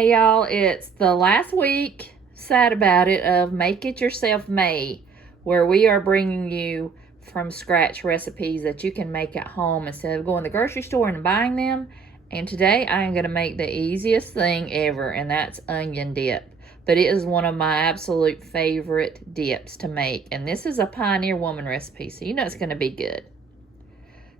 Hey y'all, it's the last week, sad about it, of Make It Yourself May, where we are bringing you from scratch recipes that you can make at home instead of going to the grocery store and buying them. And today I am going to make the easiest thing ever, and that's onion dip. But it is one of my absolute favorite dips to make, and this is a Pioneer Woman recipe, so you know it's going to be good.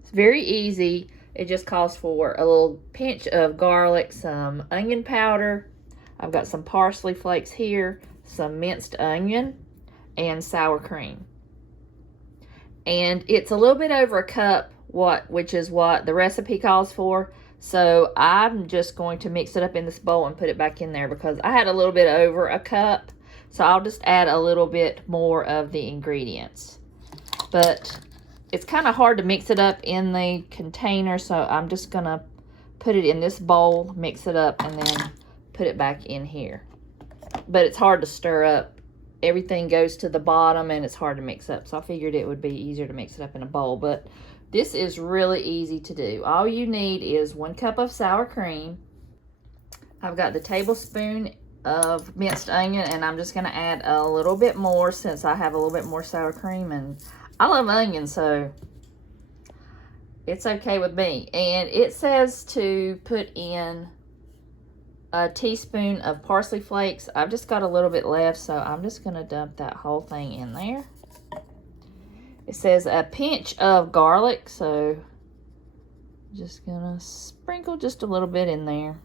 It's very easy. It just calls for a little pinch of garlic, some onion powder. I've got some parsley flakes here, some minced onion, and sour cream. And it's a little bit over a cup, which is what the recipe calls for. So I'm just going to mix it up in this bowl and put it back in there because I had a little bit over a cup. So I'll just add a little bit more of the ingredients. But it's kind of hard to mix it up in the container, so I'm just going to put it in this bowl, mix it up, and then put it back in here. But it's hard to stir up. Everything goes to the bottom, and it's hard to mix up, so I figured it would be easier to mix it up in a bowl. But this is really easy to do. All you need is 1 cup of sour cream. I've got the tablespoon of minced onion, and I'm just going to add a little bit more since I have a little bit more sour cream, and I love onions, so it's okay with me. And it says to put in a teaspoon of parsley flakes. I've just got a little bit left, so I'm just going to dump that whole thing in there. It says a pinch of garlic, so just going to sprinkle just a little bit in there.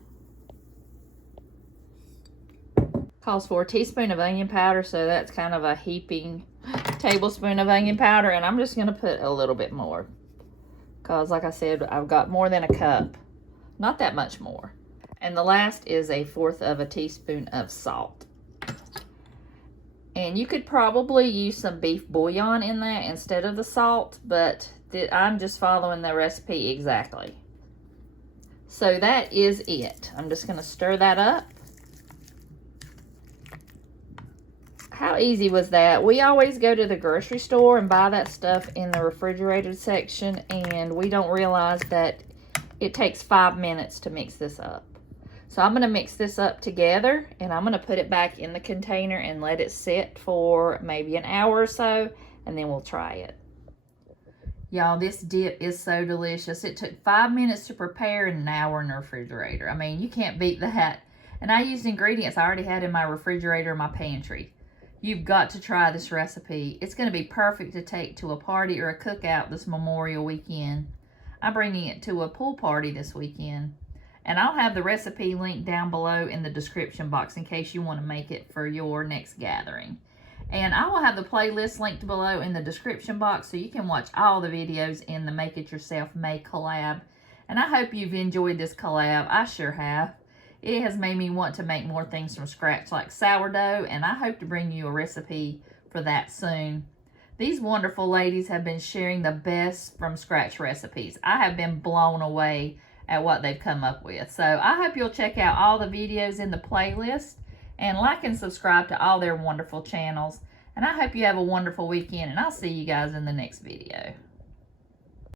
Calls for a teaspoon of onion powder, so that's kind of a heaping tablespoon of onion powder, and I'm just going to put a little bit more because, like I said, I've got more than a cup, not that much more. And the last is 1/4 of a teaspoon of salt. And you could probably use some beef bouillon in that instead of the salt, but I'm just following the recipe exactly. So that is it. I'm just going to stir that up. How easy was that? We always go to the grocery store and buy that stuff in the refrigerated section, and we don't realize that it takes 5 minutes to mix this up. So I'm going to mix this up together, and I'm going to put it back in the container and let it sit for maybe an hour or so, and then we'll try it. Y'all, this dip is so delicious. It took 5 minutes to prepare and an hour in the refrigerator. I mean, you can't beat that. And I used ingredients I already had in my refrigerator in my pantry. You've got to try this recipe. It's going to be perfect to take to a party or a cookout this Memorial weekend. I'm bringing it to a pool party this weekend. And I'll have the recipe linked down below in the description box in case you want to make it for your next gathering. And I will have the playlist linked below in the description box so you can watch all the videos in the Make It Yourself May collab. And I hope you've enjoyed this collab. I sure have. It has made me want to make more things from scratch like sourdough, and I hope to bring you a recipe for that soon. These wonderful ladies have been sharing the best from scratch recipes. I have been blown away at what they've come up with. So I hope you'll check out all the videos in the playlist and like and subscribe to all their wonderful channels. And I hope you have a wonderful weekend, and I'll see you guys in the next video.